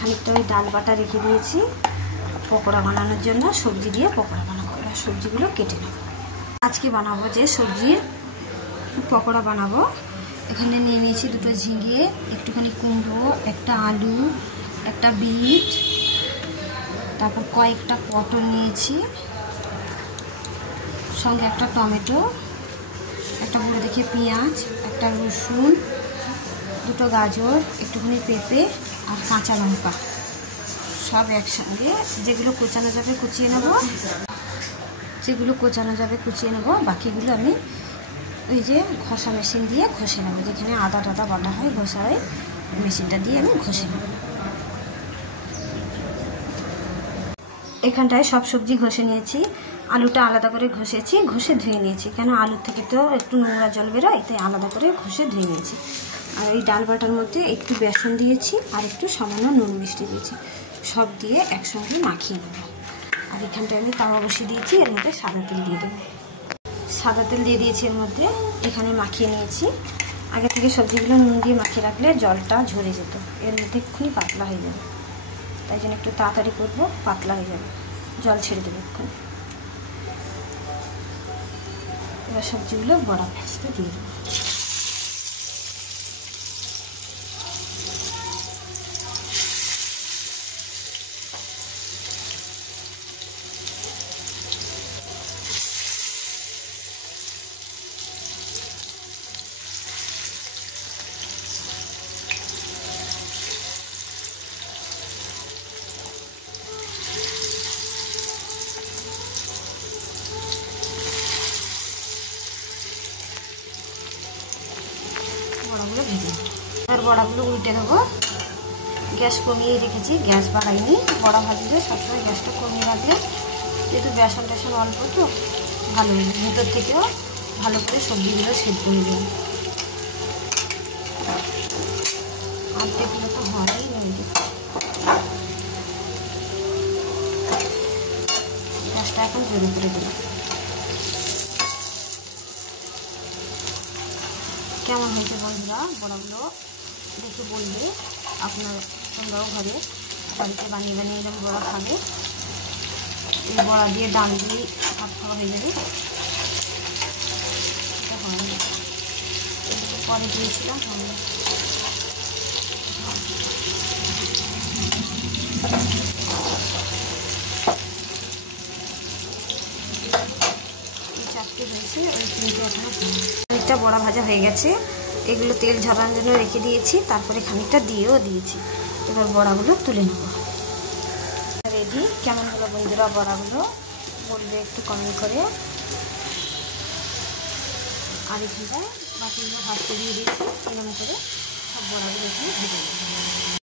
খানিকটা ওই ডাল বাটা রেখে দিয়েছি পকোড়া বানানোর জন্য। সবজি দিয়ে পকোড়া বানাবো। এবার সবজিগুলো কেটে নেব। আজকে বানাবো যে সবজির পকোড়া বানাবো, এখানে নিয়ে নিয়েছি দুটো ঝিঙে, একটুখানি কুমড়ো, একটা আলু, একটা বিট, তারপর কয়েকটা পটল নিয়েছি, সঙ্গে একটা টমেটো, একটা বড় দেখে পেঁয়াজ, একটা রসুন, দুটো গাজর, একটুখানি পেঁপে আর কাঁচা লঙ্কা, সব একসঙ্গে। যেগুলো কোচানো যাবে কুচিয়ে নেব, বাকিগুলো আমি ওই যে ঘষা মেশিন দিয়ে ঘষে নেব। যেখানে আদা টাদা বাটা হয় ঘষা হয়, মেশিনটা দিয়ে আমি ঘষে নেব। এখানটায় সব সবজি ঘষে নিয়েছি। আলুটা আলাদা করে ঘষেছি, ঘষে ধুয়ে নিয়েছি, কেন আলুর থেকে তো একটু নোংরা জল বেরোয়, তাই আলাদা করে ঘষে ধুয়ে নিয়েছি। আর এই ডাল বাটার মধ্যে একটু বেসন দিয়েছি আর একটু সামান্য নুন মিষ্টি দিয়েছি, সব দিয়ে একসঙ্গে মাখিয়ে নেব। আর এখানটায় আমি তাওয়া বসিয়ে দিয়েছি, এর মধ্যে সাদা তেল দিয়ে দেবো। সাদা তেল দিয়ে দিয়েছি এর মধ্যে, এখানে মাখিয়ে নিয়েছি। আগে থেকে সবজিগুলো নুন দিয়ে মাখিয়ে রাখলে জলটা ঝরে যেত, এর মধ্যে এক্ষুনি পাতলা হয়ে যাবে, তাই জন্য একটু তাড়াতাড়ি করবো, পাতলা হয়ে যাবে, জল ছেড়ে দেবে এক্ষুনি। এবার সবজিগুলো বড়া ভাজতে দিয়ে দেবো। বড়াগুলো ভেজে এবার বড়াগুলো উল্টে দেবো। গ্যাস কমিয়ে রেখেছি, গ্যাস বাড়াইনি। বড়া ভাজলে সবসময় গ্যাসটা কমিয়ে রাখলে, যেহেতু বেসন টেসন অল্প তো ভালো হবে, ভেতর থেকেও ভালো করে সবজিগুলো সেদ্ধ হয়ে যাবে। অর্ধেকগুলো তো হয়ই নেই, গ্যাসটা এখন জোরে করে দিলাম। কেমন হয়েছে বন্ধুরা বড়াগুলো দেখে বলবে। তোমরাও বাড়িতে বানিয়ে এরকম বড়া খাবে। এই বড়া দিয়ে ডাল দিয়ে ভাত খাওয়া হয়ে যাবে। এটা হয় না, পরে দিয়েছিলাম হয় না। এই চারটে হয়েছে, ওই তিনটে এখনো খানিকটা বড়া ভাজা হয়ে গেছে। এগুলো তেল ঝরানোর জন্য রেখে দিয়েছি, তারপরে খানিকটা দিয়েও দিয়েছি। এবার বড়াগুলো তুলে নেব। রেডি। কেমন হলো বন্ধুরা বড়াগুলো বলবে একটু কমেন্ট করে। আর এখানটায় বাকিগুলো ভাজতে দিয়ে দিয়েছি, এরকম করে সব বড়াগুলো এখানে ভেজে নেব।